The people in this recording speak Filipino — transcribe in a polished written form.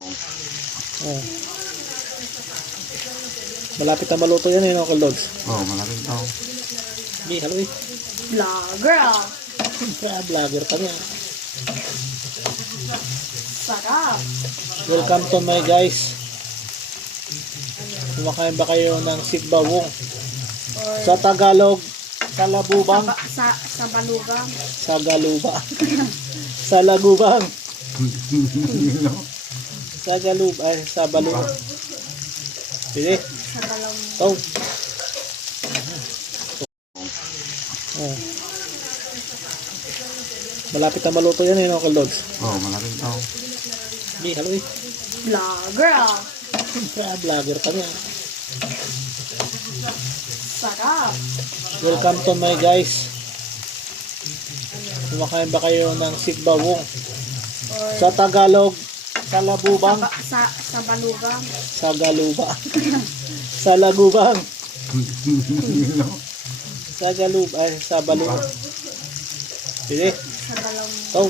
Oh. Malapit na maluto yan eh, no, Uncle Lods? Oo, malapit na. Hindi, halo eh. Vlogger ah. Vlogger ka niya. Sarap. Welcome to my guys. Kumakain ba kayo ng sigbawong? Or Sa Tagalog, salabubang. sa balugang. Sa Galuba. Sa Lagubang. Sa Galub, ay, sa Balubang. Pili. Sa balong. Ito. Oh. Malapit na maluto yan eh, no, Uncle Lods? Oo, malapit na. Hindi, halo eh. Vlogger ah. Vlogger ka niya. Sarap. Welcome to my guys. Kumakain ba kayo ng sigbawong? Or Sa Tagalog, salabubang. sa balugang. Sa Galuba. Sa Lagubang. Sa Galub, ay, sa Balubang. Pili. Sa balong. Ito.